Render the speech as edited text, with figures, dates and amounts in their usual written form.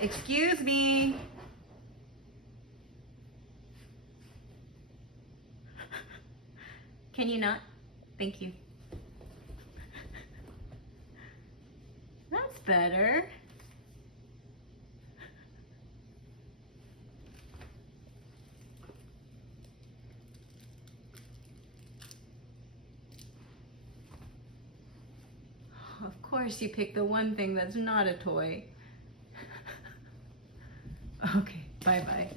Excuse me. Can you not? Thank you. That's better. Of course you pick the one thing that's not a toy. Okay, bye-bye.